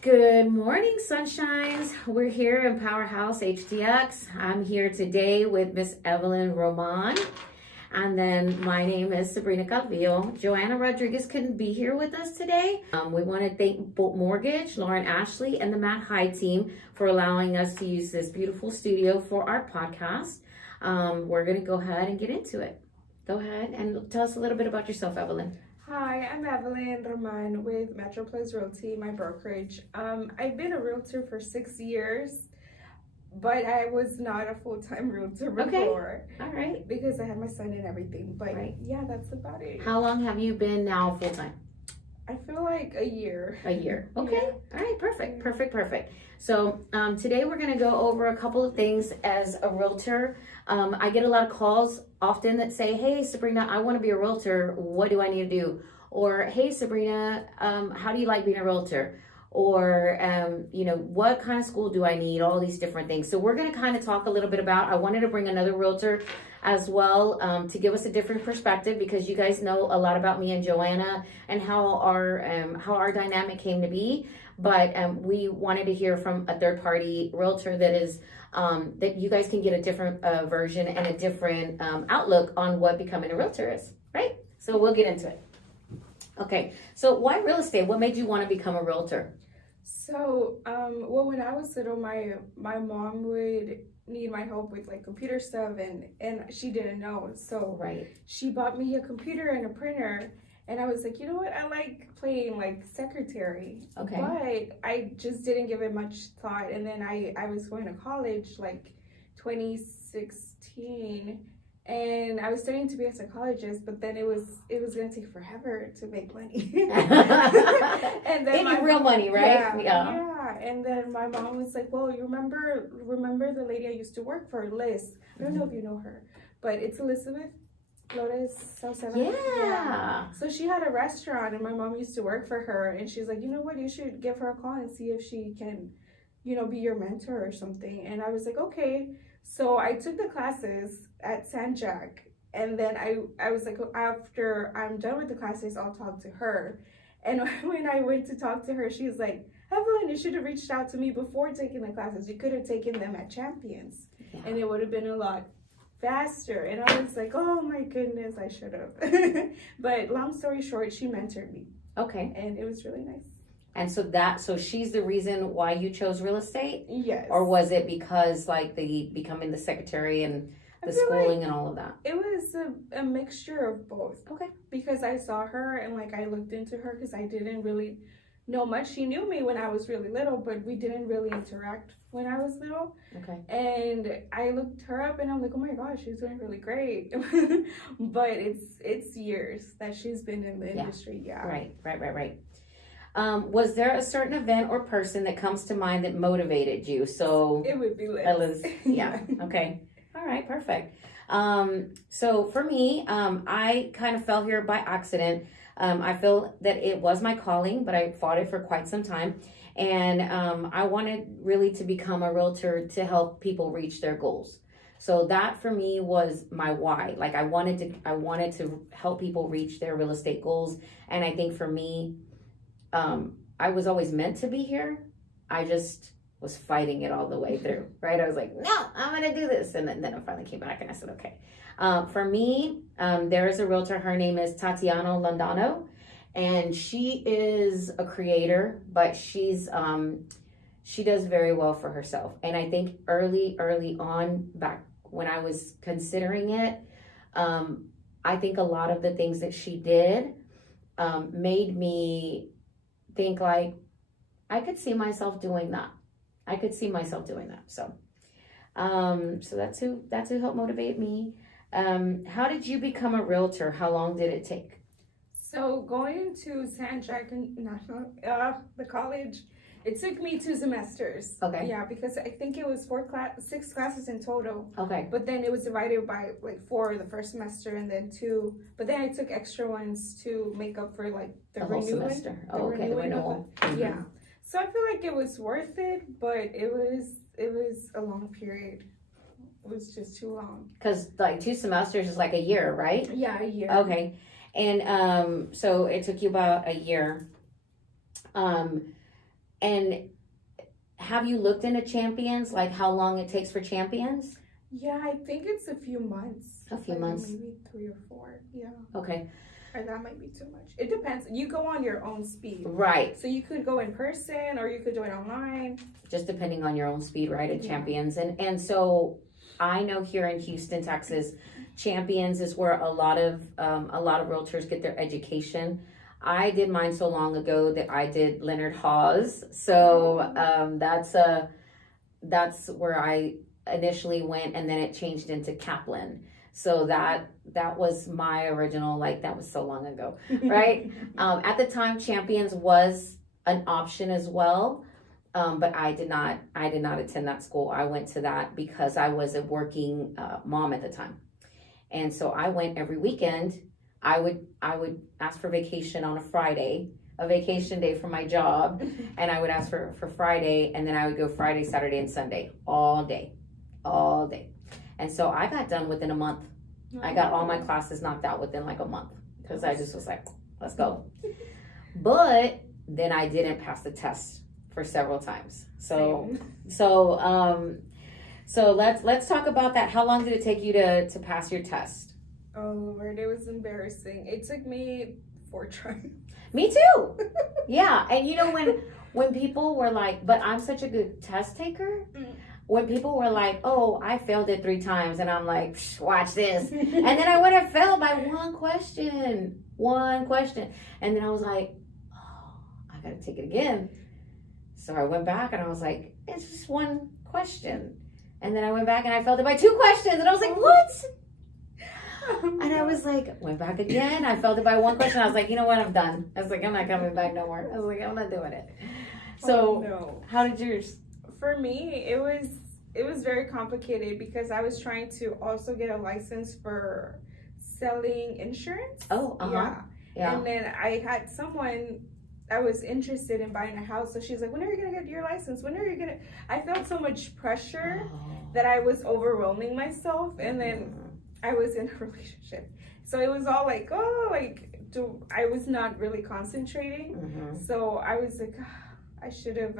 Good morning, sunshines. We're here in Powerhouse HDX. I'm here today with Miss Evelyn Roman. And then my name is Sabrina Calvillo. Joanna Rodriguez couldn't be here with us today. We want to thank Bolt Mortgage, Lauren Ashley, and the Matt Hyde team for allowing us to use this beautiful studio for our podcast. We're going to go ahead and get into it. Go ahead and tell us a little bit about yourself, Evelyn. Hi, I'm Evelyn Roman with MetroPlus Realty, my brokerage. I've been a realtor for 6 years, but I was not a full-time realtor before. Okay. All right. Because I had my son and everything. But right. Yeah, that's about it. How long have you been now full-time? I feel like a year. A year. Okay. Yeah. All right. Perfect. So today we're going to go over a couple of things as a realtor. I get a lot of calls often that say, hey, Sabrina, I want to be a realtor. What do I need to do? Or, hey, Sabrina, how do you like being a realtor? Or, what kind of school do I need? All these different things. So we're going to kind of talk a little bit about, I wanted to bring another realtor as well to give us a different perspective, because you guys know a lot about me and Joanna and how our dynamic came to be. But we wanted to hear from a third party realtor that is that you guys can get a different version and a different outlook on what becoming a realtor is, right? So we'll get into it. Okay, so why real estate? What made you want to become a realtor? So, when I was little, my mom would need my help with like computer stuff, and she didn't know. So right. She bought me a computer and a printer, and I was like, you know what? I like playing like secretary. Okay. But I just didn't give it much thought. And then I was going to college like 2016. And I was studying to be a psychologist, but then it was gonna take forever to make money. And then real money, right? Yeah. And then my mom was like, "Well, you remember the lady I used to work for, Liz? I don't know if you know her, but it's Elizabeth Flores Salcedo." Yeah. So she had a restaurant, and my mom used to work for her. And she's like, "You know what? You should give her a call and see if she can, be your mentor or something." And I was like, "Okay." So I took the classes at San Jack, and then I was like, after I'm done with the classes, I'll talk to her. And when I went to talk to her, she was like, "Evelyn, you should have reached out to me before taking the classes. You could have taken them at Champions, and it would have been a lot faster." And I was like, "Oh my goodness, I should have." But long story short, she mentored me. Okay. And it was really nice. And so she's the reason why you chose real estate? Yes. Or was it because like becoming the secretary and the schooling and all of that? It was a mixture of both. Okay. Because I saw her and like I looked into her, because I didn't really know much. She knew me when I was really little, but we didn't really interact when I was little. Okay. And I looked her up and I'm like, oh my gosh, she's doing really great. But it's years that she's been in the industry. Yeah. Right. Was there a certain event or person that comes to mind that motivated you? So it would be Liz. Yeah. Okay. All right. Perfect. So for me, I kind of fell here by accident. I feel that it was my calling, but I fought it for quite some time. And I wanted really to become a realtor to help people reach their goals. So that for me was my why. Like I wanted to help people reach their real estate goals. And I think for me, I was always meant to be here. I just was fighting it all the way through, right? I was like, no, I'm going to do this. And then I finally came back and I said, okay. For me, there is a realtor. Her name is Tatiana Landano, and she is a creator, but she does very well for herself. And I think early on, back when I was considering it, I think a lot of the things that she did made me think like I could see myself doing that. So that's who helped motivate me. How did you become a realtor? How long did it take? So going to San Jack National, the college, it took me 2 semesters. Okay. Yeah, because I think it was 6 classes in total. Okay. But then it was divided by like 4 the first semester and then 2. But then I took extra ones to make up for like the whole renewing. semester. The renewal. Yeah. So I feel like it was worth it, but it was a long period. It was just too long. Because like 2 semesters is like a year, right? Yeah, a year. Okay. And so it took you about a year. And have you looked into Champions, like how long it takes for Champions? Yeah, I think it's a few months. A few like months. Maybe 3 or 4. Yeah. Okay. Or that might be too much. It depends. You go on your own speed. Right. So you could go in person or you could do it online. Just depending on your own speed, right, at Yeah. Champions. And so I know here in Houston, Texas, Champions is where a lot of realtors get their education. I did mine so long ago that I did Leonard Hawes. So that's where I initially went, and then it changed into Kaplan. So that was my original, like, that was so long ago, right? At the time, Champions was an option as well, but I did not attend that school. I went to that because I was a working mom at the time, and so I went every weekend. I would ask for vacation on a Friday, a vacation day for my job, and I would ask for Friday, and then I would go Friday, Saturday, and Sunday all day. And so I got done within a month. I got all my classes knocked out within like a month because I just was like, let's go. But then I didn't pass the test for several times. So let's talk about that. How long did it take you to pass your test? Oh Lord, it was embarrassing. It took me 4 tries. Me too. Yeah, and you know when people were like, but I'm such a good test taker. When people were like, oh, I failed it 3 times, and I'm like, watch this. And then I would have failed by one question. And then I was like, oh, I gotta take it again. So I went back and I was like, it's just one question. And then I went back and I failed it by 2 questions. And I was like, what? And I was like, went back again. I failed it by 1 question. I was like, you know what? I'm done. I was like, I'm not coming back no more. I was like, I'm not doing it. So no. How did yours? For me, it was very complicated because I was trying to also get a license for selling insurance. Oh, yeah. And then I had someone I was interested in buying a house, so she's like, when are you gonna get your license? When are you gonna? I felt so much pressure that I was overwhelming myself, and then I was in a relationship, so it was all like, I was not really concentrating. So I was like, I should have.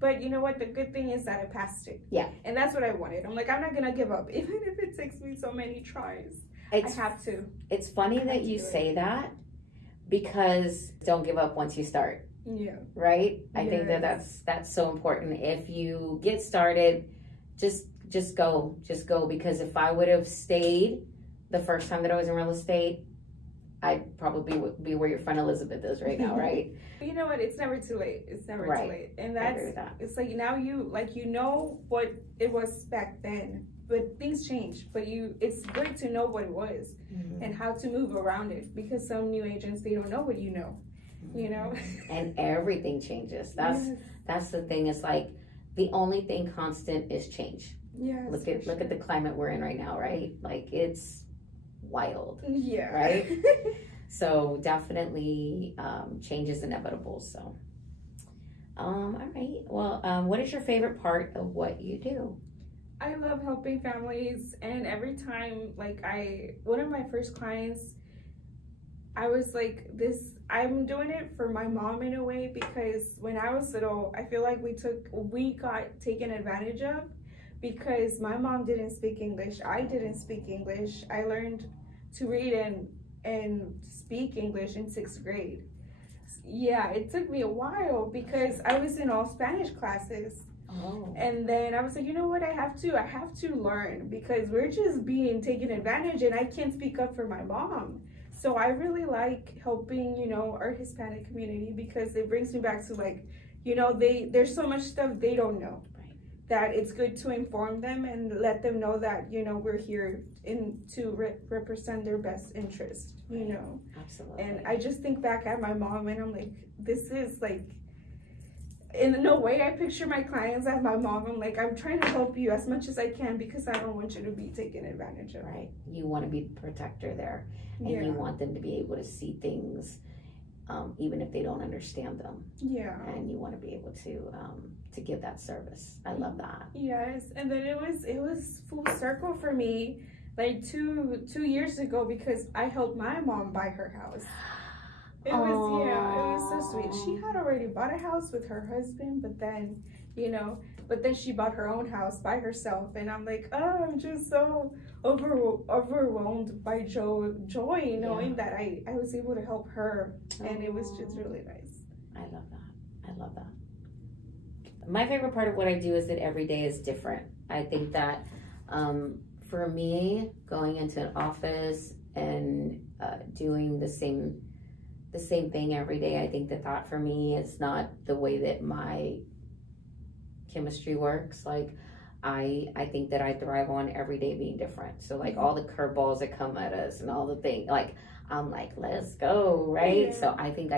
But you know what? The good thing is that I passed it. Yeah. And that's what I wanted. I'm like, I'm not going to give up. Even if it takes me so many tries, I have to. It's funny that you say that because don't give up once you start. Yeah. Right? I think that's so important. If you get started, just go. Just go. Because if I would have stayed the first time that I was in real estate, I'd probably would be where your friend Elizabeth is right now, right? You know what? It's never too late. It's never too late. And it's like now you know what it was back then, but things change. But it's good to know what it was and how to move around it, because some new agents, they don't know what you know. And everything changes. That's the thing. It's like the only thing constant is change. Yeah. Look at the climate we're in right now, right? Like it's wild. Yeah. Right? So definitely change is inevitable. So all right. Well, what is your favorite part of what you do? I love helping families, and every time, one of my first clients, I was like, I'm doing it for my mom in a way, because when I was little, I feel like we got taken advantage of, because my mom didn't speak English. I didn't speak English. I learned to read and speak English in 6th grade. Yeah, it took me a while because I was in all Spanish classes. Oh. And then I was like, you know what, I have to learn, because we're just being taken advantage and I can't speak up for my mom. So I really like helping, our Hispanic community, because it brings me back to there's so much stuff they don't know. That it's good to inform them and let them know that, we're here to represent their best interest, Absolutely. And I just think back at my mom and I'm like, this is in no way I picture my clients as my mom. I'm like, I'm trying to help you as much as I can, because I don't want you to be taken advantage of. Right. You want to be the protector there, and you want them to be able to see things, even if they don't understand them. Yeah. And you want to be able to give that service. I love that. Yes. And then it was full circle for me, like two years ago, because I helped my mom buy her house. It was so sweet. She had already bought a house with her husband, but then she bought her own house by herself, and I'm like, oh, I'm just so overwhelmed by joy, knowing that I was able to help her, and it was just really nice. I love that. I love that. My favorite part of what I do is that every day is different. I think that for me, going into an office and doing the same thing every day, I think that for me is not the way that my chemistry works. Like I think that I thrive on every day being different. So like all the curveballs that come at us and all the things, like I'm like, let's go, right? Yeah. So I think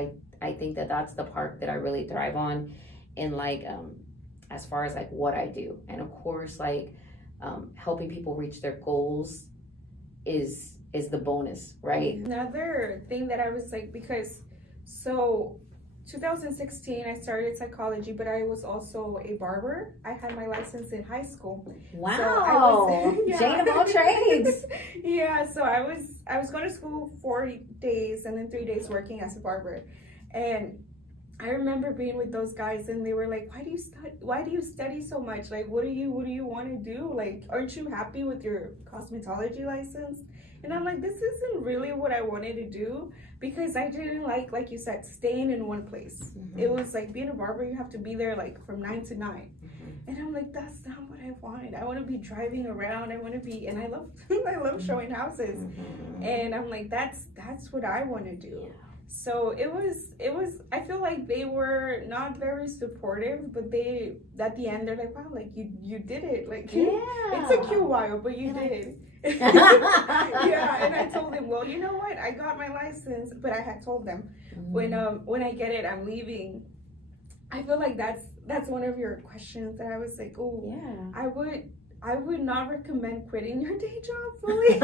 that that's the part that I really thrive on, in like as far as like what I do. And of course, like helping people reach their goals is the bonus, right? Another thing that I was like, because 2016 I started psychology, but I was also a barber. I had my license in high school. Wow. So Jane of all trades. Yeah, so I was going to school 4 days and then 3 days working as a barber. And I remember being with those guys, and they were like, why do you study so much? Like, what do you want to do? Like, aren't you happy with your cosmetology license? And I'm like, this isn't really what I wanted to do, because I didn't like you said, staying in one place. Mm-hmm. It was like being a barber, you have to be there like from 9 to 9. Mm-hmm. And I'm like, that's not what I want. I want to be driving around. I want to be, and I love showing houses. Mm-hmm. And I'm like, that's what I want to do. Yeah. So it was, I feel like they were not very supportive, but they, at the end, they're like, wow, like you did it. Like, it took you a while, but you did. Yeah, and I told them, well, you know what? I got my license, but I had told them when I get it, I'm leaving. I feel like that's one of your questions that I was like, oh, yeah, I would not recommend quitting your day job fully.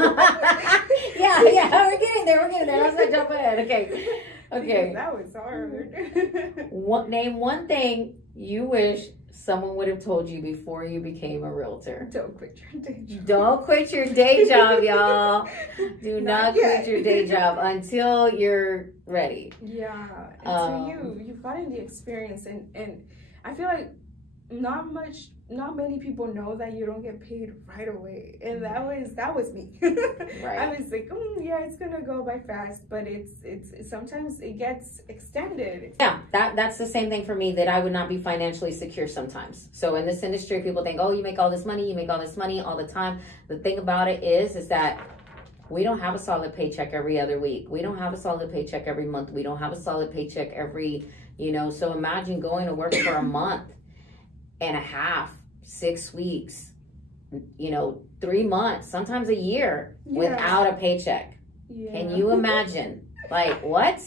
yeah, we're getting there. Let's not jump ahead. Okay. Because that was hard. Name one thing you wish someone would have told you before you became a realtor. Don't quit your day job. Don't quit your day job, y'all. Do not quit your day job until you're ready. Yeah, until you've gotten the experience, and I feel like not many people know that you don't get paid right away, and that was me. Right. I was like, yeah, it's gonna go by fast, but it's sometimes it gets extended. Yeah, that's the same thing for me, that I would not be financially secure sometimes. So in this industry, people think, oh, you make all this money all the time. The thing about it is that we don't have a solid paycheck every other week. We don't have a solid paycheck every month. We don't have a solid paycheck every, so imagine going to work for a month and a half, 6 weeks, 3 months, sometimes a year without a paycheck. Yeah. Can you imagine? Like, what?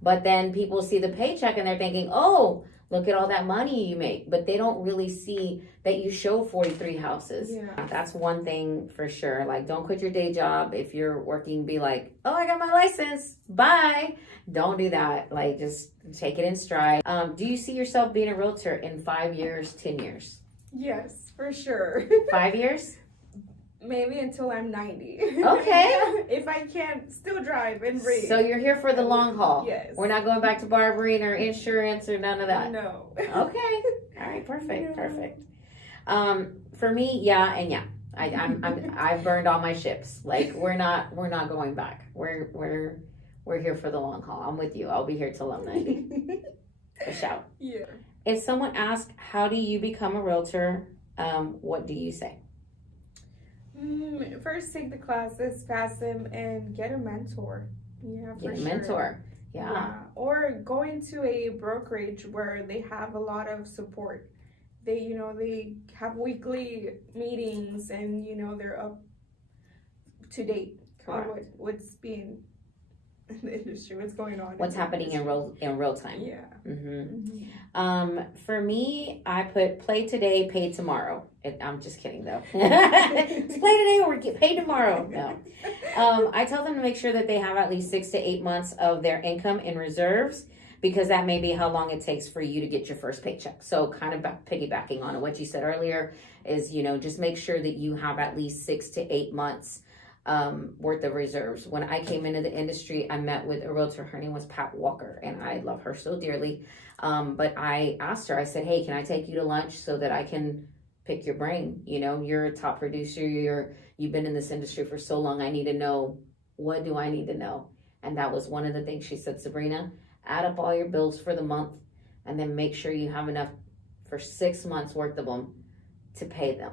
But then people see the paycheck and they're thinking, oh, look at all that money you make. But they don't really see that you show 43 houses. Yeah. That's one thing for sure. Like, don't quit your day job. If you're working, be like, oh, I got my license. Bye. Don't do that. Like, just take it in stride. Do you see yourself being a realtor in 5 years, 10 years? Yes, for sure. 5 years? Maybe until I'm 90. Okay. If I can't still drive and read. So you're here for the long haul. Yes. We're not going back to barbering or insurance or none of that. No. Okay. All right. Perfect. Yeah. Perfect. For me, yeah, and yeah. I've burned all my ships. Like, we're not going back. We're here for the long haul. I'm with you. I'll be here till I'm 90. A shout. Yeah. If someone asks, how do you become a realtor? What do you say? First, take the classes, pass them, and get a mentor. Yeah, for sure. Get a mentor. Yeah. Or go into a brokerage where they have a lot of support. They have weekly meetings, and they're up to date on what's being in the industry, what's going on, what's happening in real time. Yeah. Mm-hmm. For me, I put play today, pay tomorrow. I'm just kidding though. It's play today or get paid tomorrow. No. I tell them to make sure that they have at least 6 to 8 months of their income in reserves, because that may be how long it takes for you to get your first paycheck. So kind of piggybacking on what you said earlier is, just make sure that you have at least 6 to 8 months worth of reserves. When I came into the industry, I met with a realtor. Her name was Pat Walker, and I love her so dearly. But I asked her, I said, hey, can I take you to lunch so that I can pick your brain? You know, you're a top producer. You've been in this industry for so long. I need to know, what do I need to know? And that was one of the things she said, Sabrina, add up all your bills for the month and then make sure you have enough for 6 months worth of them to pay them.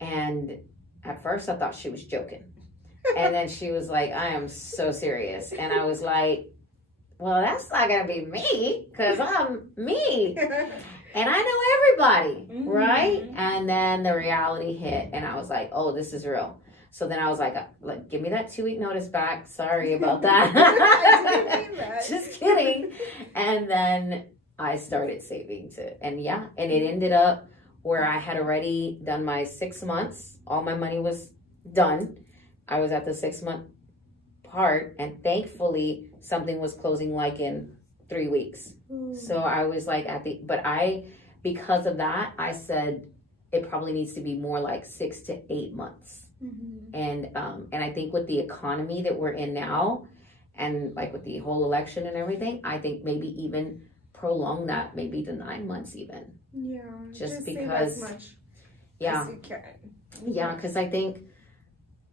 And at first I thought she was joking. And then she was like, I am so serious. And I was like, well, that's not going to be me because I'm me. And I know everybody, right? And then the reality hit and I was like, oh, this is real. So then I was like, give me that 2-week notice back. Sorry about that. Just kidding. And then I started saving and and it ended up where I had already done my 6 months. All my money was done. I was at the 6-month part, and thankfully something was closing like in 3 weeks. So I was like because of that, I said it probably needs to be more like 6 to 8 months. And I think with the economy that we're in now, and like with the whole election and everything, I think maybe even prolong that maybe to 9 months even. Yeah. Just because save as much as you can. Yeah, because I think,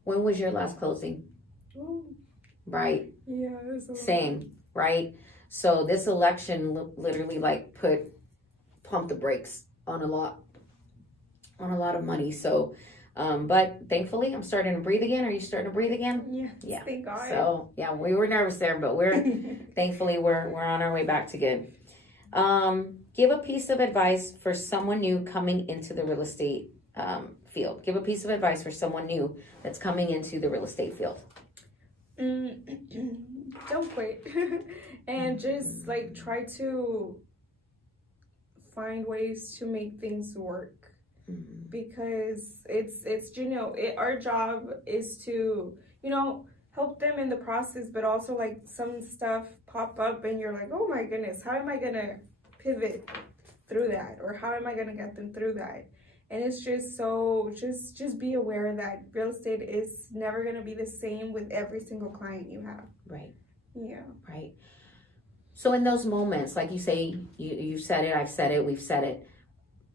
when was your last closing? Right. Yeah. Same. Right. So this election literally like pumped the brakes on a lot of money. So, but thankfully I'm starting to breathe again. Are you starting to breathe again? Yeah. Thank God. So yeah, we were nervous there, but thankfully we're on our way back to good. Give a piece of advice for someone new coming into the real estate field. Give a piece of advice for someone new that's coming into the real estate field. Don't quit. And just like try to find ways to make things work. Because it's our job is to, help them in the process, but also like some stuff pop up and you're like, oh my goodness, how am I gonna pivot through that, or how am I gonna get them through that? And it's just just be aware that real estate is never gonna be the same with every single client you have. Right. Yeah. Right. So in those moments, like you say, you said it, I've said it, we've said it,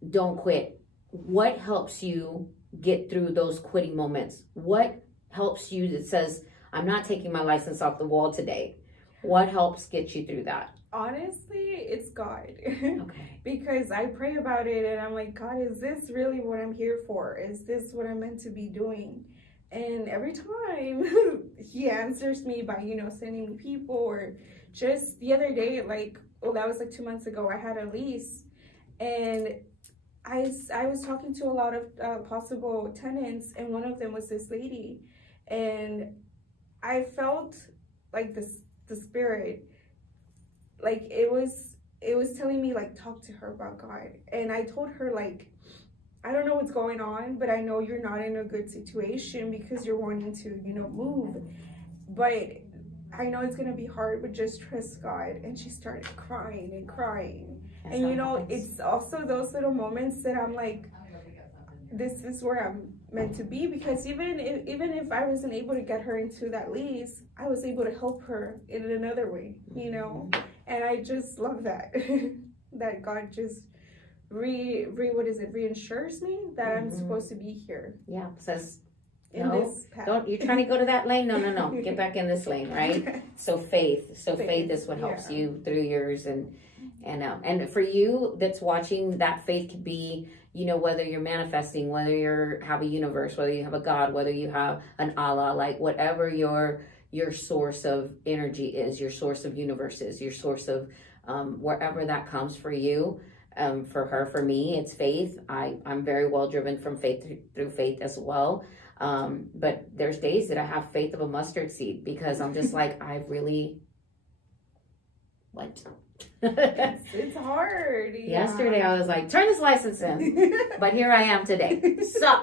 don't quit. What helps you get through those quitting moments? What helps you that says, I'm not taking my license off the wall today? What helps get you through that? Honestly, it's God. Okay. Because I pray about it and I'm like, God, is this really what I'm here for? Is this what I'm meant to be doing? And every time he answers me by, sending me people, or just the other day, that was like 2 months ago, I had a lease and I was talking to a lot of possible tenants, and one of them was this lady, and I felt like the spirit, like it was telling me like talk to her about God. And I told her like, I don't know what's going on, but I know you're not in a good situation because you're wanting to move, but I know it's gonna be hard, but just trust God. And she started crying and crying. And it's also those little moments that I'm like, this is where I'm meant to be, because even if I wasn't able to get her into that lease, I was able to help her in another way, And I just love that that God just reinsures me that I'm supposed to be here. Yeah, says in this path. Don't, you're trying to go to that lane? No. Get back in this lane, right? So faith is what helps you through yours, and for you that's watching, that faith could be, whether you're manifesting, whether you have a universe, whether you have a God, whether you have an Allah, like whatever your source of energy is, your source of universe is, your source of wherever that comes for you. For her, for me, it's faith. I'm very well driven from faith through faith as well. But there's days that I have faith of a mustard seed, because I'm just like, I really what? It's hard. Yeah. Yesterday I was like, turn this license in, but here I am today. So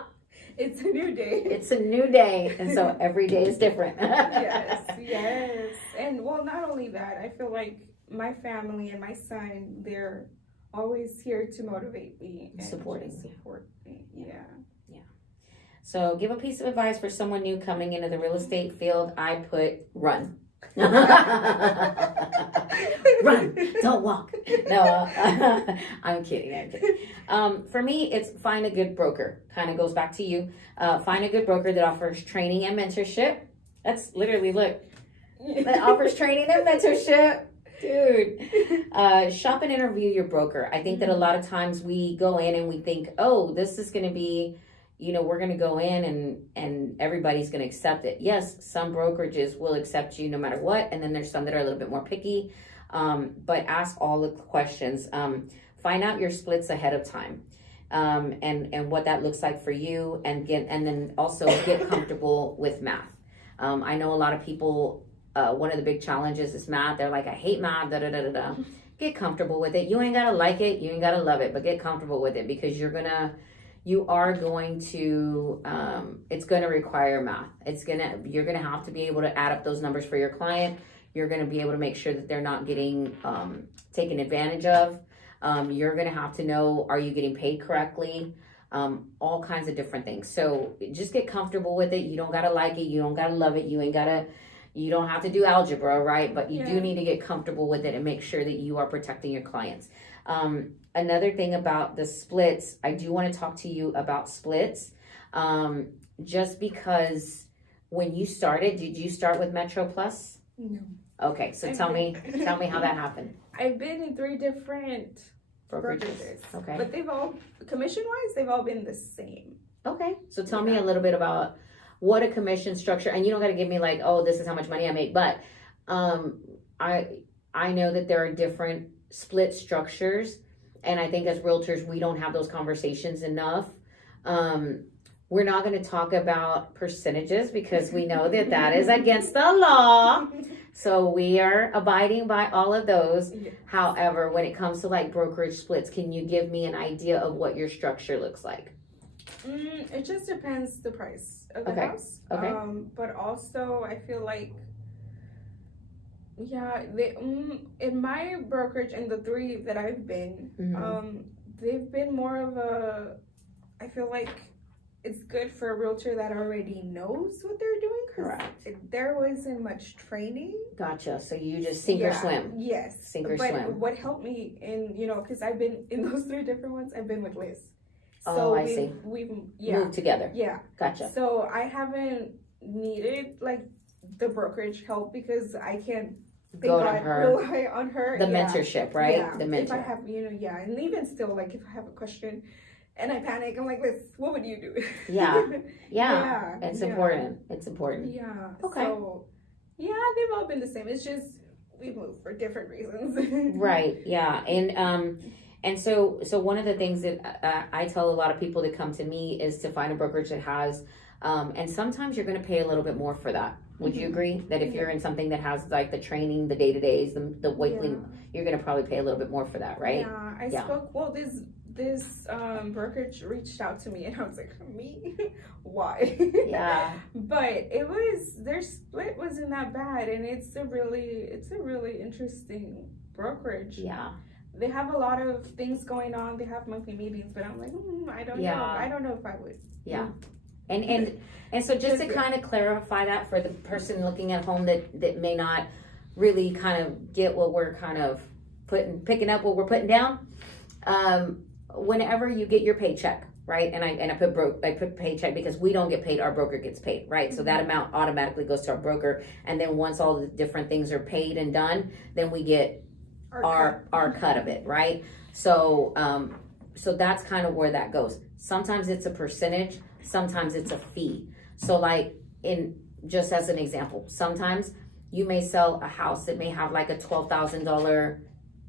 it's a new day. It's a new day, and so every day is different. Yes. And well, not only that, I feel like my family and my son, they're always here to motivate me and support me. Yeah. So give a piece of advice for someone new coming into the real estate field. I put run. Run, don't walk. No, I'm kidding. For me, it's find a good broker. Kind of goes back to you. Find a good broker that offers training and mentorship. That's literally, look, that offers training and mentorship. Dude, shop and interview your broker. I think that a lot of times we go in and we think, oh, this is going to be, we're going to go in and everybody's going to accept it. Yes, some brokerages will accept you no matter what. And then there's some that are a little bit more picky. But ask all the questions. Find out your splits ahead of time. And what that looks like for you, and then also get comfortable with math. I know a lot of people, one of the big challenges is math. They're like, I hate math, da da da da da. Get comfortable with it. You ain't gotta like it, you ain't gotta love it, but get comfortable with it, because you are going to, it's gonna require math. You're gonna have to be able to add up those numbers for your client. You're gonna be able to make sure that they're not getting taken advantage of. You're gonna have to know, are you getting paid correctly? All kinds of different things. So just get comfortable with it. You don't gotta like it, you don't gotta love it, you don't have to do algebra, right? But you do need to get comfortable with it and make sure that you are protecting your clients. Another thing about the splits, I do want to talk to you about splits. Just because when you started, did you start with MetroPlus? No. Okay, so tell me how that happened. I've been in 3 different brokerages. Okay. But they've all, commission-wise, they've all been the same. Okay, so tell me a little bit about what a commission structure, and you don't got to give me like, oh, this is how much money I make, but I know that there are different split structures, and I think as realtors, we don't have those conversations enough. We're not going to talk about percentages because we know that is against the law. So we are abiding by all of those. Yes. However, when it comes to like brokerage splits, can you give me an idea of what your structure looks like? It just depends the price of the house. Okay. But also I feel like, in my brokerage, in the 3 that I've been, they've been more of a, I feel like it's good for a realtor that already knows what they're doing. Correct. There wasn't much training. Gotcha. So you just sink or swim. Yes. Sink or swim. But what helped me in, because I've been in those 3 different ones, I've been with Liz. So I see. We've moved together. Yeah. Gotcha. So I haven't needed like the brokerage help because I can't rely on her. The mentorship, right? Yeah. The mentor. If I have, and even still, like if I have a question and I panic, I'm like, Liz, what would you do? Yeah. It's important. It's important. Yeah. Okay. So, they've all been the same. It's just we moved for different reasons. Right. Yeah. And so one of the things that I tell a lot of people that come to me is to find a brokerage that has, and sometimes you're going to pay a little bit more for that. Would you agree that if you're in something that has like the training, the day-to-days, the weekly, you're going to probably pay a little bit more for that, right? This brokerage reached out to me and I was like, me? Why? Yeah. But their split wasn't that bad, and it's a really interesting brokerage. Yeah. They have a lot of things going on. They have monthly meetings, but I'm like, I don't know. I don't know if I would. Yeah. And so just to kind of clarify that for the person looking at home that may not really kind of get what we're kind of picking up what we're putting down. Whenever you get your paycheck, right? And I put paycheck because we don't get paid, our broker gets paid, right? So that amount automatically goes to our broker. And then once all the different things are paid and done, then we get our cut of it, right? So that's kind of where that goes. Sometimes it's a percentage, sometimes it's a fee. So like just as an example, sometimes you may sell a house that may have like a $12,000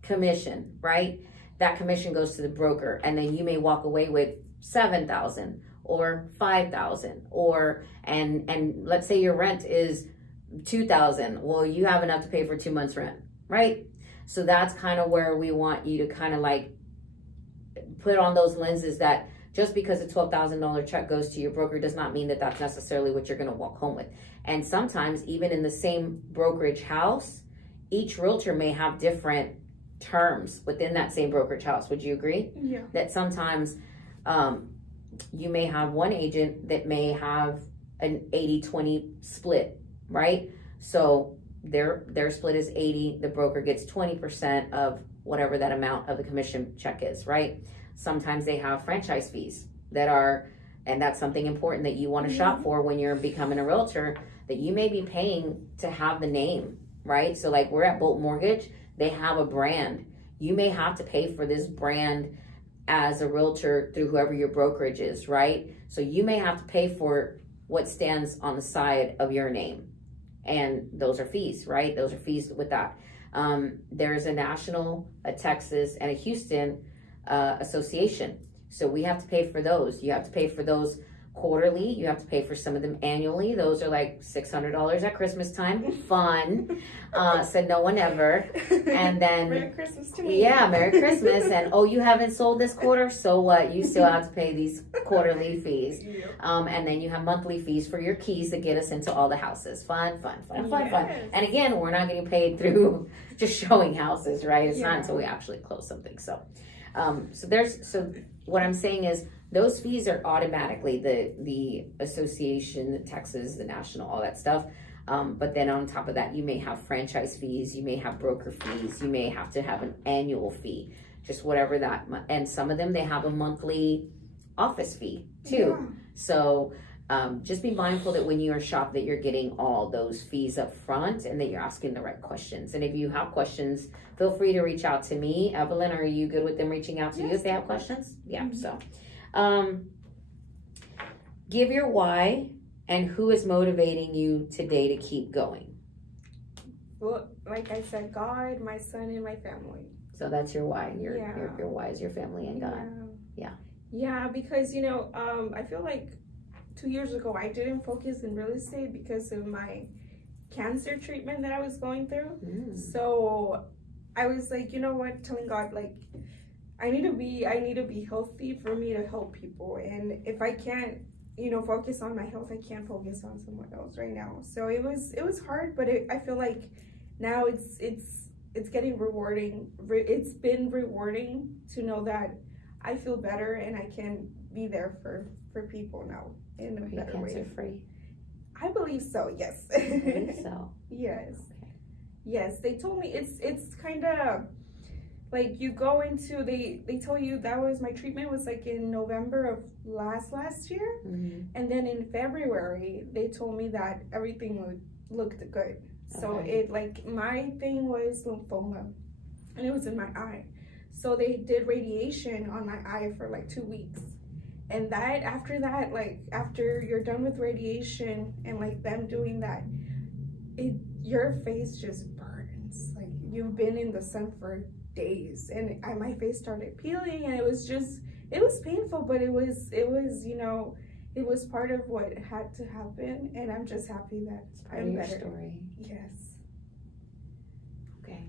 commission, right? That commission goes to the broker, and then you may walk away with $7,000 or $5,000, and let's say your rent is $2,000. Well, you have enough to pay for 2 months rent, right? So that's kind of where we want you to kind of like put on those lenses that just because a $12,000 check goes to your broker does not mean that that's necessarily what you're going to walk home with. And sometimes even in the same brokerage house, each realtor may have different terms within that same brokerage house. Would you agree? Yeah. That sometimes you may have one agent that may have an 80-20 split, right? So their split is 80, the broker gets 20% of whatever that amount of the commission check is, right? Sometimes they have franchise fees that are, and that's something important that you want to shop for when you're becoming a realtor, that you may be paying to have the name, right? So like we're at Bolt Mortgage, they have a brand. You may have to pay for this brand as a realtor through whoever your brokerage is, right? So you may have to pay for what stands on the side of your name. And those are fees, right? Those are fees with that. There's a national, a Texas, and a Houston association. So we have to pay for those. You have to pay for those quarterly. You have to pay for some of them annually. Those are like $600 at Christmas time. Fun. Said no one ever. And then Merry Christmas to me. Yeah, Merry Christmas. And oh, you haven't sold this quarter? So what? You still have to pay these quarterly fees. And then you have monthly fees for your keys that get us into all the houses. Fun. Yes. And again, we're not getting paid through just showing houses, right? It's not until we actually close something. So what I'm saying is those fees are automatically the association, the Texas, the national, all that stuff. But then on top of that, you may have franchise fees, you may have broker fees, you may have to have an annual fee, just whatever that. And some of them, they have a monthly office fee too. Yeah. So just be mindful that when you are shopping, that you're getting all those fees up front and that you're asking the right questions. And if you have questions, feel free to reach out to me. Evelyn, are you good with them reaching out to you if they have questions? Yeah. So give your why and who is motivating you today to keep going. Well, like I said, God, my son, and my family. So that's your why. Your why is your family and God. Yeah, because I feel like 2 years ago I didn't focus in real estate because of my cancer treatment that I was going through. So I was like, you know what, telling God, like, I need to be healthy for me to help people. And if I can't, focus on my health, I can't focus on someone else right now. So it was hard, but I feel like now it's getting rewarding. It's been rewarding to know that I feel better and I can be there for people now in a better way. Cancer free? I believe so, yes. I believe so. Yes. Okay. Yes, they told me it's kind of like you go into, they tell you that was, my treatment was like in November of last year. And then in February, they told me that everything looked good. So it, like, my thing was lymphoma and it was in my eye. So they did radiation on my eye for like 2 weeks. And after that, like, after you're done with radiation and like them doing that, your face just burns. Like, you've been in the sun for days, and my face started peeling, and it was painful, but it was it was part of what had to happen, and I'm just happy that I'm better. Story. Yes. Okay.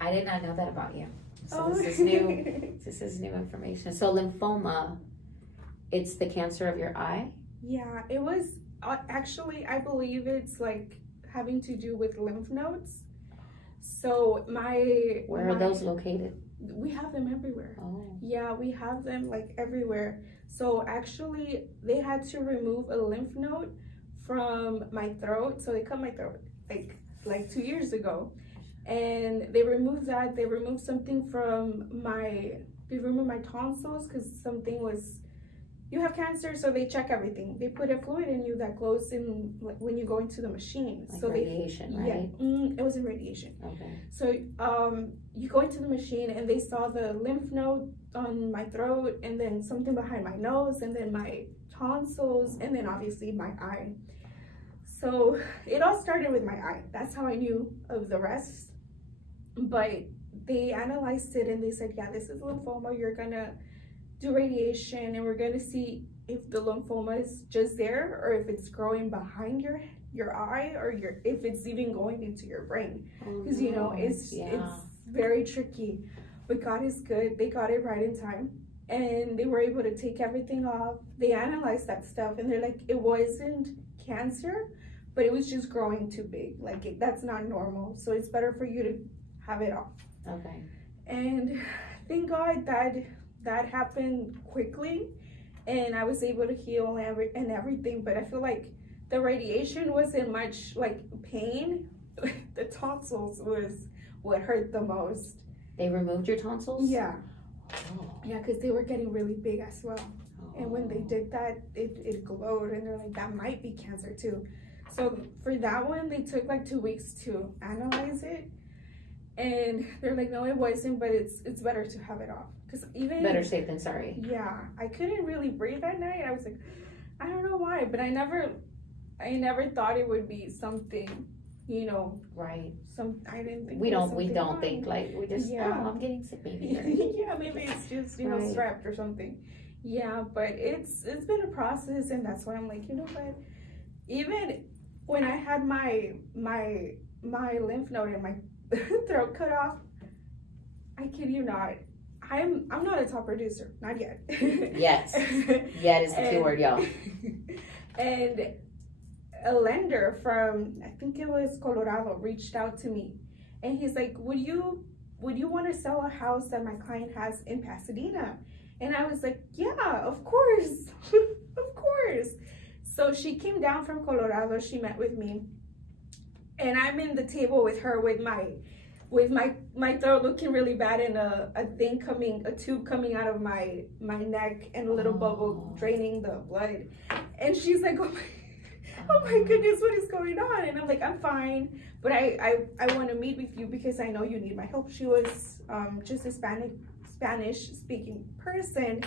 I did not know that about you. So this is new. This is new information. So lymphoma, it's the cancer of your eye? Yeah, it was actually, I believe it's like having to do with lymph nodes. So where are those located? We have them everywhere. Oh. Yeah, we have them like everywhere. So actually, they had to remove a lymph node from my throat. So they cut my throat like 2 years ago, and they removed that. They removed something from they removed my tonsils because something was. You have cancer, so they check everything. They put a fluid in you that glows in when you go into the machine. Like so radiation, right? Yeah, it was in radiation. Okay. So you go into the machine and they saw the lymph node on my throat, and then something behind my nose, and then my tonsils, and then obviously my eye. So it all started with my eye. That's how I knew of the rest. But they analyzed it and they said, yeah, this is lymphoma. You're gonna do radiation, and we're going to see if the lymphoma is just there or if it's growing behind your eye, or if it's even going into your brain, because it's very tricky. But God is good. They got it right in time, and they were able to take everything off. They analyzed that stuff, and they're like, it wasn't cancer, but it was just growing too big. Like, that's not normal, so it's better for you to have it off. Okay. And thank God that happened quickly, and I was able to heal and everything. But I feel like the radiation wasn't much like pain. The tonsils was what hurt the most. They removed your tonsils? Yeah. Oh. Yeah, because they were getting really big as well. And when they did that, it glowed, and they're like, that might be cancer too. So for that one, they took like 2 weeks to analyze it, and they're like, no, it wasn't, but it's better to have it off. Because even Better safe than sorry. Yeah, I couldn't really breathe that night. I was like, I don't know why, but I never thought it would be something, you know. Right. I didn't think we don't wrong. think like we just I'm getting sick maybe. Yeah, maybe it's just strep or something. Yeah, but it's been a process, and that's why I'm like, you know what? Even when I had my lymph node and my throat cut off, I kid you not, I'm not a top producer, not yet. Yes, yet is the key word, y'all. And a lender from, I think it was Colorado, reached out to me, and he's like, would you want to sell a house that my client has in Pasadena? And I was like, yeah, of course. Of course. So she came down from Colorado, she met with me, and I'm in the table with her with my throat looking really bad, and a tube coming out of my neck, and a little bubble draining the blood. And she's like, oh my goodness, what is going on? And I'm like, I'm fine, but I want to meet with you because I know you need my help. She was just a Spanish speaking person,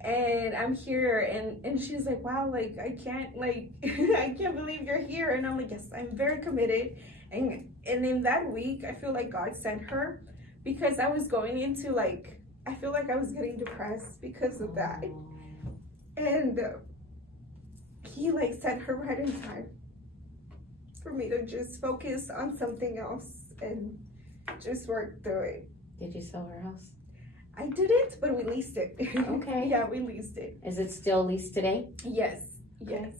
and I'm here, and she's like, wow, like I can't believe you're here. And I'm like, yes, I'm very committed. And in that week, I feel like God sent her, because I was going into I feel like I was getting depressed because of that, and he sent her right in time for me to just focus on something else and just work through it. Did you sell her house? I didn't, but we leased it. Okay. Yeah, we leased it. Is it still leased today? Yes. Okay. Yes.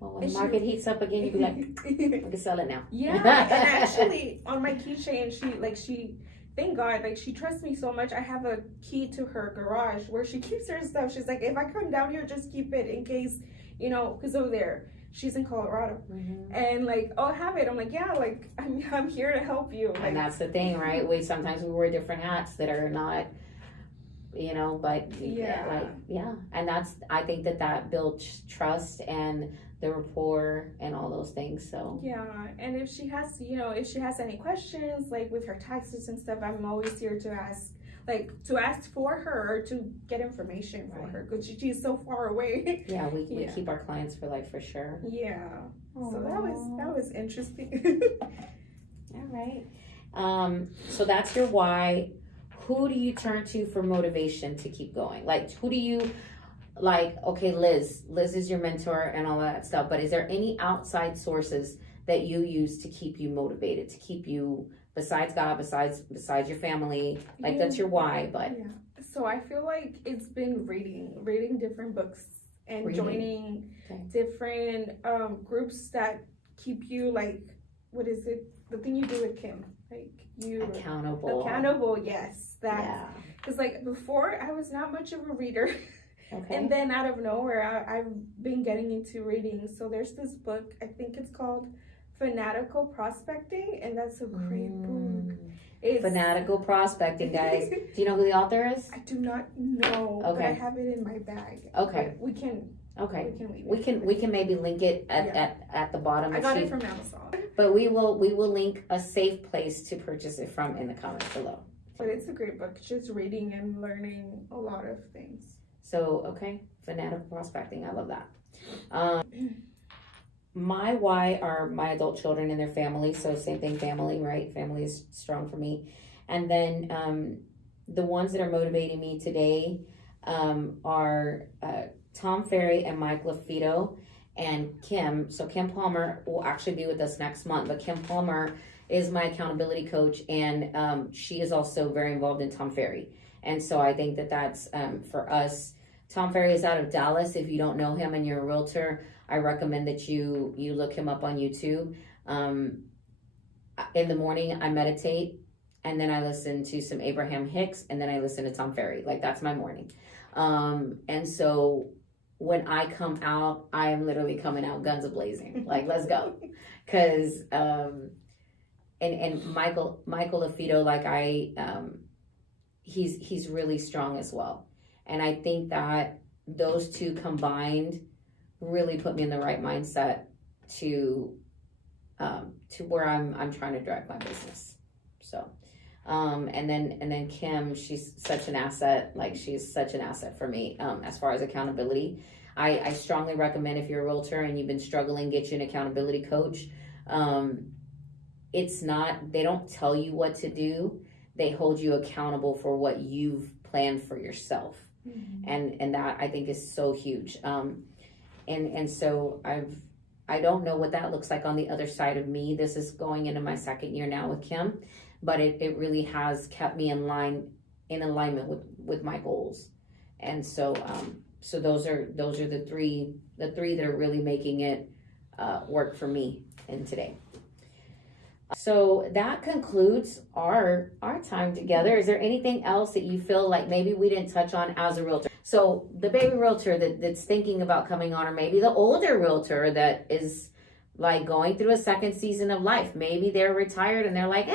Well, when the market heats up again, you'd be like, we can sell it now. Yeah. And actually, on my keychain, she thank God, she trusts me so much. I have a key to her garage where she keeps her stuff. She's like, if I come down here, just keep it in case, because over there, she's in Colorado. Mm-hmm. And I'll have it. I'm like, yeah, I'm here to help you. And that's the thing, right? Sometimes we wear different hats that are not, but yeah. And I think that builds trust and the rapport and all those things. So yeah. And if she has any questions with her taxes and stuff, I'm always here to ask for her, or to get information for her, because she's so far away. Yeah, we keep our clients for life for sure. Yeah. Aww. So that was interesting. All right. So that's your why. Who do you turn to for motivation to keep going? Who do you okay, Liz is your mentor and all that stuff, but is there any outside sources that you use to keep you motivated, to keep you, besides God, besides your family? That's your why, but yeah. So I feel like it's been reading different books and joining different groups that keep you what is it, the thing you do with Kim, you accountable. Yes, that, because before I was not much of a reader. Okay. And then out of nowhere, I've been getting into reading. So there's this book, I think it's called Fanatical Prospecting, and that's a great book. It's Fanatical Prospecting, guys. Do you know who the author is? I do not know. Okay. But I have it in my bag. Okay. We can. Okay. We can maybe link it at the bottom. I got it from Amazon. But we will link a safe place to purchase it from in the comments below. But it's a great book. Just reading and learning a lot of things. So, okay, Fanatical Prospecting. I love that. My why are my adult children and their family. So same thing, family, right? Family is strong for me. And then the ones that are motivating me today are Tom Ferry and Mike LaFido and Kim. So Kim Palmer will actually be with us next month. But Kim Palmer is my accountability coach, and she is also very involved in Tom Ferry. And so I think that's for us. Tom Ferry is out of Dallas. If you don't know him and you're a realtor, I recommend that you look him up on YouTube. In the morning, I meditate, and then I listen to some Abraham Hicks, and then I listen to Tom Ferry. That's my morning. And so when I come out, I am literally coming out guns a-blazing. Like, let's go. Because, and Michael LaFido, like he's really strong as well. And I think that those two combined really put me in the right mindset to where I'm trying to direct my business. So, and then Kim, she's such an asset. Like, she's such an asset for me, as far as accountability. I strongly recommend, if you're a realtor and you've been struggling, get you an accountability coach. It's not, they don't tell you what to do. They hold you accountable for what you've planned for yourself. Mm-hmm. And that, I think, is so huge. And so I don't know what that looks like on the other side of me. This is going into my second year now with Kim, but it really has kept me in alignment with my goals. And so those are the three that are really making it work for me in today. So that concludes our time together. Is there anything else that you feel like maybe we didn't touch on as a realtor? So the baby realtor that's thinking about coming on, or maybe the older realtor that is like going through a second season of life. Maybe they're retired and they're like,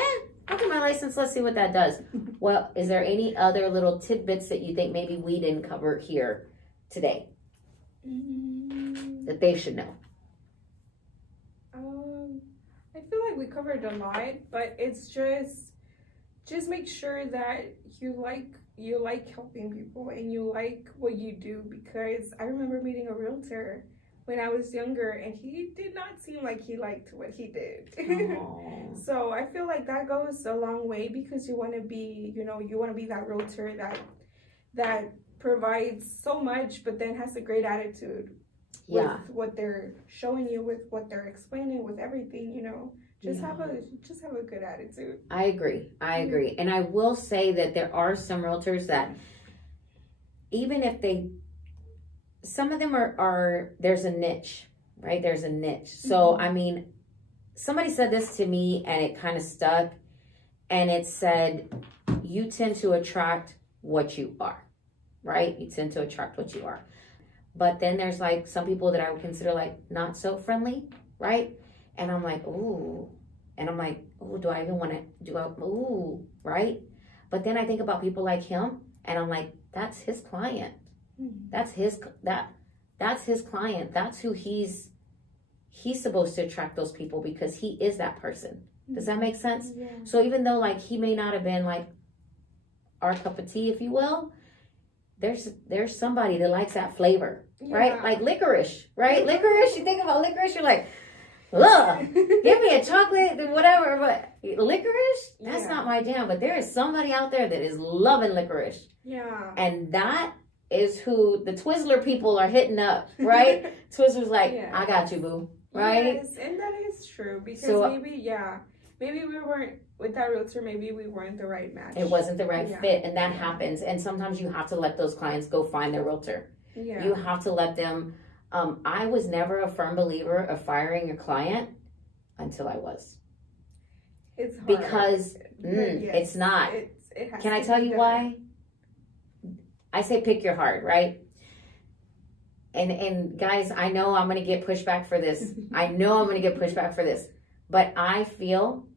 I'll get my license. Let's see what that does. Well, is there any other little tidbits that you think maybe we didn't cover here today that they should know? I feel like we covered a lot, but it's just make sure that you like helping people and you like what you do, because I remember meeting a realtor when I was younger and he did not seem like he liked what he did. So I feel like that goes a long way, because you want to be that realtor that provides so much but then has a great attitude. With what they're showing you, with what they're explaining, with everything, just have a good attitude. I agree. And I will say that there are some realtors that, even if some of them are there's a niche, right? There's a niche. So, I mean, somebody said this to me and it kind of stuck, and it said, you tend to attract what you are, right? You tend to attract what you are. But then there's like some people that I would consider like not so friendly, right? And I'm like, ooh. And I'm like, ooh, do I even want to ooh, right? But then I think about people like him and I'm like, that's his client. That's his client. That's who he's supposed to attract those people, because he is that person. Does that make sense? Yeah. So even though like he may not have been like our cup of tea, if you will, there's somebody that likes that flavor, right? Like licorice, right? Licorice, you think about licorice, you're like, ugh, give me a chocolate, whatever, but licorice, that's not my jam. But there is somebody out there that is loving licorice. Yeah. And that is who the Twizzler people are hitting up, right? Twizzler's like, I got you, boo, right? Yes, and that is true, because maybe we weren't, with that realtor, maybe we weren't the right match. It wasn't the right fit, and that happens. And sometimes you have to let those clients go find their realtor. Yeah. You have to let them. I was never a firm believer of firing your client until I was. It's hard. Because it's not. Can I tell you why? I say pick your heart, right? And guys, I know I'm going to get pushback for this. But I feel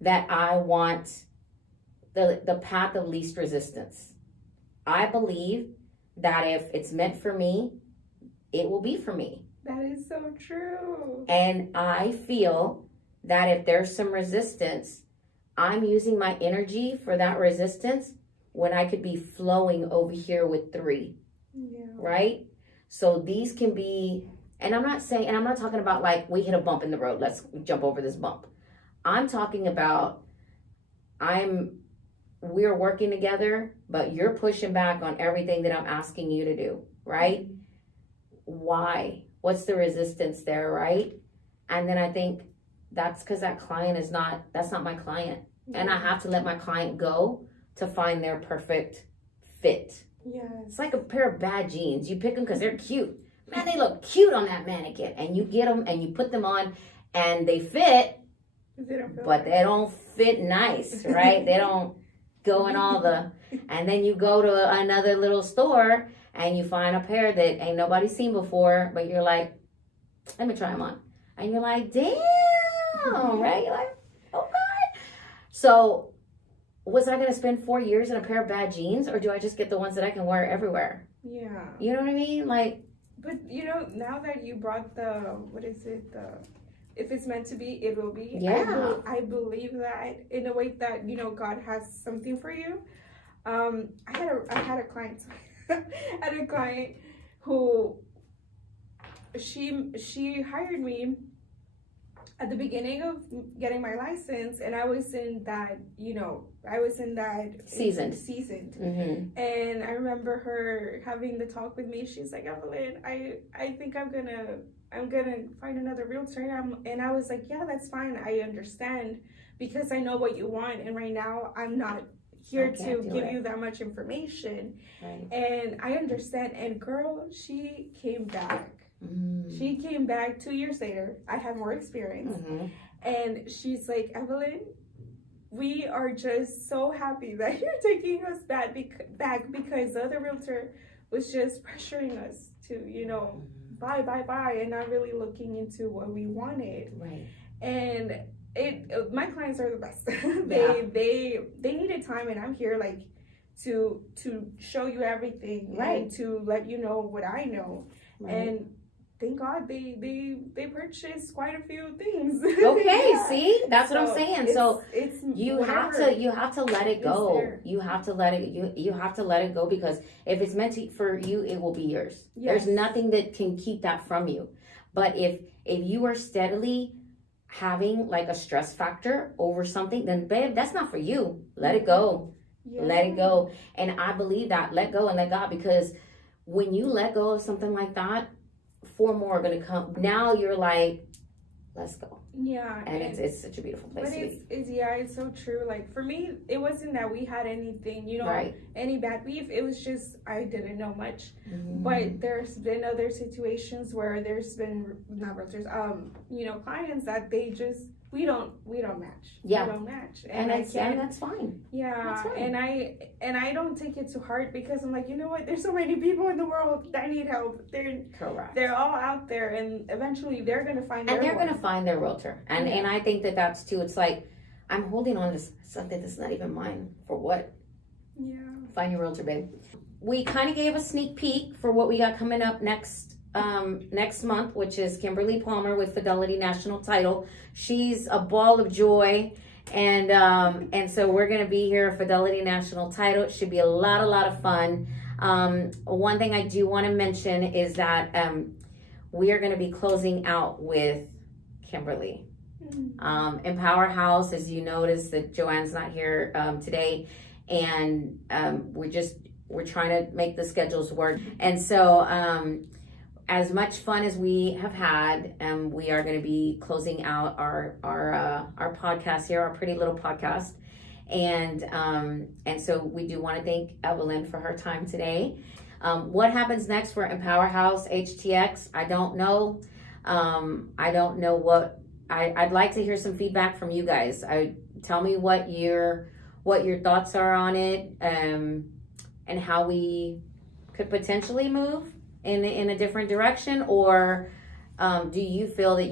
that I want the path of least resistance. I believe that if it's meant for me, it will be for me. That is so true. And I feel that if there's some resistance, I'm using my energy for that resistance when I could be flowing over here with 3. Yeah. Right? So these can be, and I'm not talking about like we hit a bump in the road, let's jump over this bump. I'm talking about we're working together, but you're pushing back on everything that I'm asking you to do, right? Why? What's the resistance there, right? And then I think that's because that client that's not my client. And I have to let my client go to find their perfect fit. Yes. It's like a pair of bad jeans. You pick them because they're cute. Man, they look cute on that mannequin. And you get them and you put them on and they fit, but they don't fit nice, right? They don't, going all the, and then you go to another little store and you find a pair that ain't nobody seen before, but you're like, let me try them on. And you're like, damn, right? You're like, oh God. So was I going to spend 4 years in a pair of bad jeans, or do I just get the ones that I can wear everywhere? Yeah. You know what I mean? Like, but you know, now that you brought the, what is it? If it's meant to be, it will be. Yeah. I believe that in a way that, you know, God has something for you. I had a client, who she hired me at the beginning of getting my license, and I was in that, you know, seasoned. mm-hmm. And I remember her having the talk with me. She's like, Evelyn, I think I'm gonna find another realtor. And I was like, yeah, that's fine. I understand, because I know what you want, and right now I'm not here to give you that much information. Right. And I understand. And girl, she came back. She came back 2 years later. I had more experience. Mm-hmm. And she's like, Evelyn, we are just so happy that you're taking us back because the other realtor was just pressuring us to, you know, buy, and not really looking into what we wanted. Right. And my clients are the best. They needed time, and I'm here like to show you everything, right, and to let you know what I know. Right. And thank God they purchased quite a few things. Okay, yeah. See, that's what I'm saying. So it's you have to let it go. You have to let it go, because if it's meant for you, it will be yours. Yes. There's nothing that can keep that from you. But if you are steadily having like a stress factor over something, then babe, that's not for you. Let it go. Yeah. Let it go. And I believe that. Let go and let God, because when you let go of something like that, 4 more are going to come. Now you're like, let's go. Yeah. And it's such a beautiful place to be. It's so true. Like for me, it wasn't that we had anything, you know, right, any bad beef. It was just, I didn't know much. Mm-hmm. But there's been other situations where there's been, not realtors, you know, clients that they just, we don't match. Yeah. We don't match. And that's fine. Yeah. That's fine. And I don't take it to heart, because I'm like, you know what? There's so many people in the world that need help. They're all out there, and eventually they're going to find their going to find their realtor. And and I think that's too. It's like, I'm holding on to something that's not even mine. For what? Yeah. Find your realtor, babe. We kind of gave a sneak peek for what we got coming up next month, which is Kimberly Palmer with Fidelity National Title. She's a ball of joy, and so we're gonna be here at Fidelity National Title. It should be a lot of fun. One thing I do want to mention is that we are going to be closing out with Kimberly. Empower House, as you notice that Joanne's not here today, and we're trying to make the schedules work, and so as much fun as we have had, we are going to be closing out our podcast here, our pretty little podcast, and so we do want to thank Evelyn for her time today. What happens next for Empower House HTX? I don't know. I don't know what. I'd like to hear some feedback from you guys. Tell me what your thoughts are on it, and how we could potentially move in a different direction, or do you feel that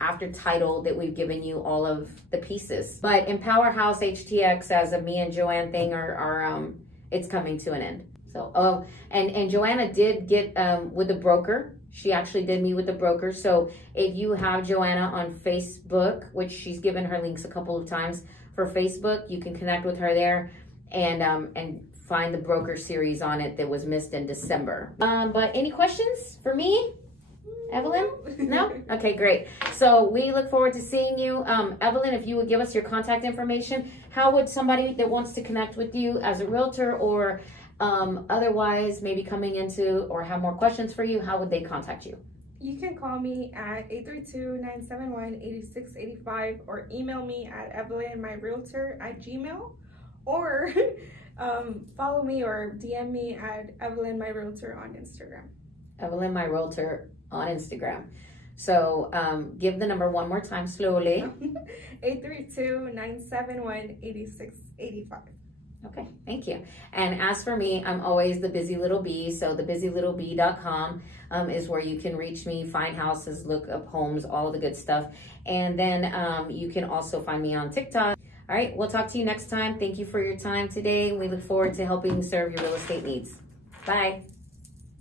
after title that we've given you all of the pieces? But Empower House HTX, as a me and Joanne thing, are it's coming to an end. So and Joanna did get with the broker. She actually did meet with the broker. So if you have Joanna on Facebook, which she's given her links a couple of times for Facebook, you can connect with her there and find the broker series on it that was missed in December. But any questions for me, Evelyn? No? Okay, great. So we look forward to seeing you. Evelyn, if you would give us your contact information, how would somebody that wants to connect with you as a realtor, or otherwise maybe coming into or have more questions for you, how would they contact you? You can call me at 832-971-8685, or email me at evelynmyrealtor@gmail, or follow me or DM me at Evelyn My Realtor on Instagram. Evelyn My Realtor on Instagram. So give the number one more time slowly. 832-971-8685. Okay, thank you. And as for me, I'm always the busy little bee. So thebusylittlebee.com is where you can reach me, find houses, look up homes, all the good stuff. And then you can also find me on TikTok. All right, we'll talk to you next time. Thank you for your time today. We look forward to helping serve your real estate needs. Bye.